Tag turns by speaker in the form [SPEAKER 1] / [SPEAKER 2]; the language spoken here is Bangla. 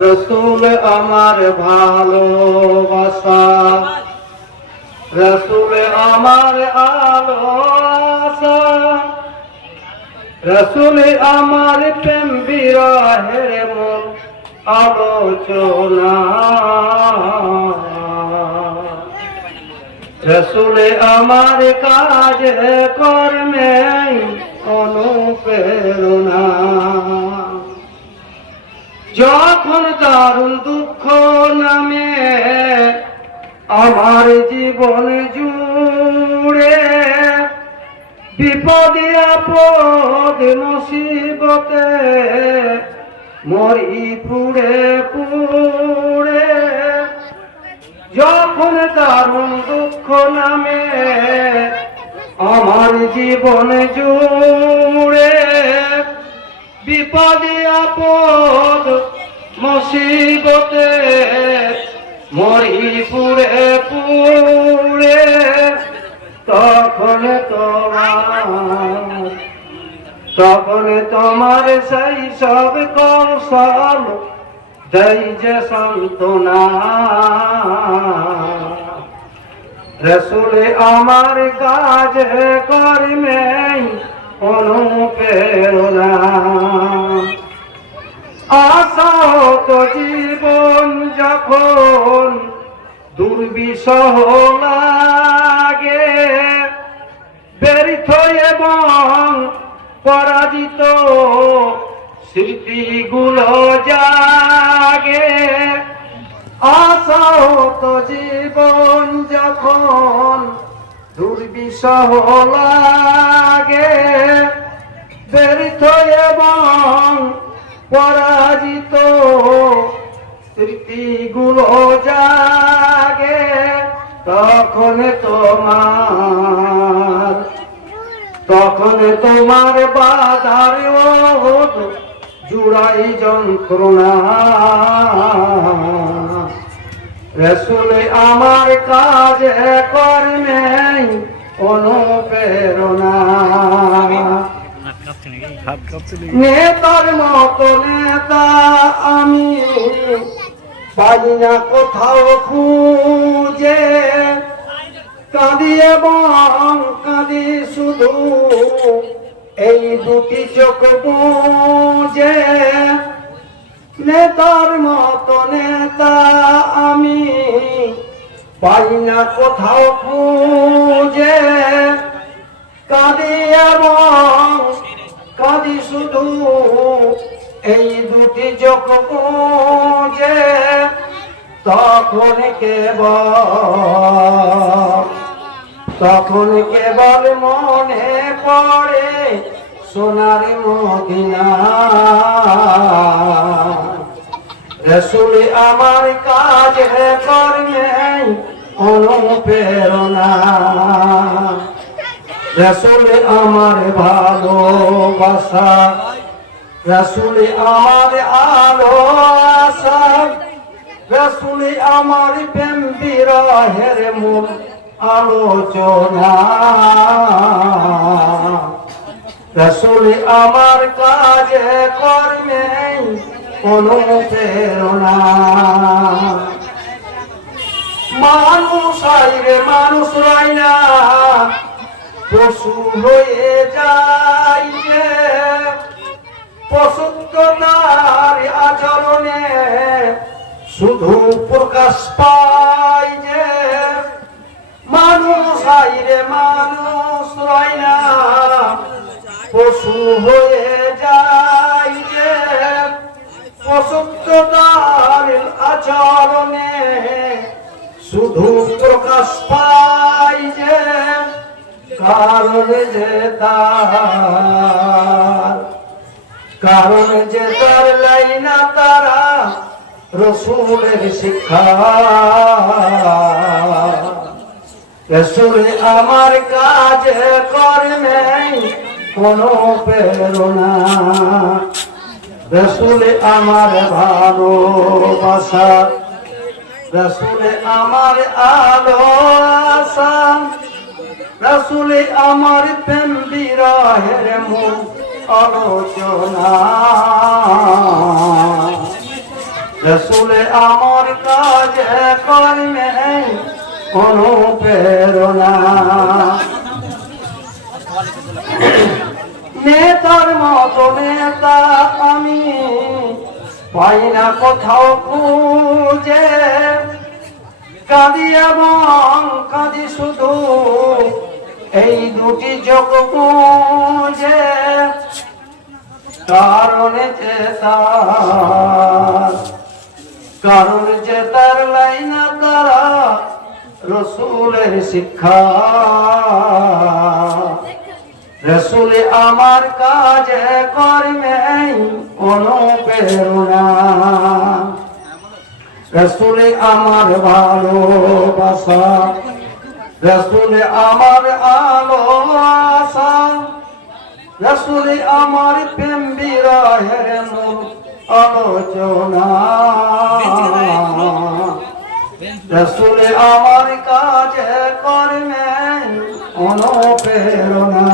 [SPEAKER 1] রসুল আমার ভালোবাসা। রসুল আমার আলো রসুল আমার প্রেম বিরহের মন আলোচনা। রসুল আমার কাজ কর্মে জীবন জুড়ে বিপদে আপদ মুসিবতে মরি পুড়ে পুড়ে। যখন দারুণ দুঃখ নামে আমার জীবন জুড়ে বিপদে আপদ মুসিবতে মরি পুড়ে পুড়ে তখন তোমার তখন তোমার সেই সব কৌশল দেই যে সান্ত্বনা। রসুলে আমার কাজ কর্মে অনুপ্রেরণা। আশা তো জীবন যখন দুর্বিষহ লাগে, ব্যর্থ এবং পরাজিত স্মৃতিগুলো জাগে। আশাহত জীবন যখন দুর্বিষহ লাগে, ব্যর্থ এবং পরাজিত, স্মৃতিগুলো জাগে তখন তোমার তখন তোমার বাধার জুড়াই যন্ত্রণা। রসুলে আমার কাজ কর্মে অনুপ্রেরণা নেতার মতো নেতা আমি। পাই না কোথাও খুঁজে। কাঁদি এবং কাঁদি শুধু। এই দুটি চোখ বুঝে। নেতার মতো নেতা আমি। পাই না কোথাও খুঁজে। কাঁদি এবং কাঁদি শুধু এই দুটি চোখ বুঝে তখন কেবল তখন কেবল মনে পড়ে সোনার মদিনা। রসুল আমার কাজ কর্মে রসুল আমার ভালোবাসা, রসুল আমার আলো আশা রসুল আমার প্রেম বিরহের মূল আলোচনা। রসুল আমার কাজ কর্মে অনুপ্রেরণা মানুষ আইরে, মানুষ রয় না। পশু হয়ে যায় যে পশুত্বতার আচরণে শুধু প্রকাশ পাই যে মানুষ আইরে মানুষ রয় না। পশু হয়ে যায় যে পশুত্বতার আচরণে শুধু প্রকাশ যে কারণ যে তার, কারণ যে তার লাইনা তারা রসুলের শিক্ষা। রসুল আমার কাজ কর্মে কোনো প্রেরণা। রসুল আমার ভালোবাসা। রসুল আমার আলো রসুল আমার প্রেম বিরহের আলোচনা। রসুলে আমার কাজে কর্মে অনুপ্রেরণা। নেতার মতো নেতা আমি পাই না কোথাও খুঁজে। কাঁদি এবং কাঁদি শুধু এই দুটি চোখ বুঝে কারণে যে তার কারণ যে তার লাইনা তারা রসুলের শিক্ষা। রসুলে আমার কাজে কর্মে অনুপ্রেরণা। রসুলে আমার ভালোবাসা। রসুলে আমার রসুলে আমার প্রেম বিরহের মূল আলোচনা। রসুলে আমার কাজে কর্মে অনুপ্রেরণা।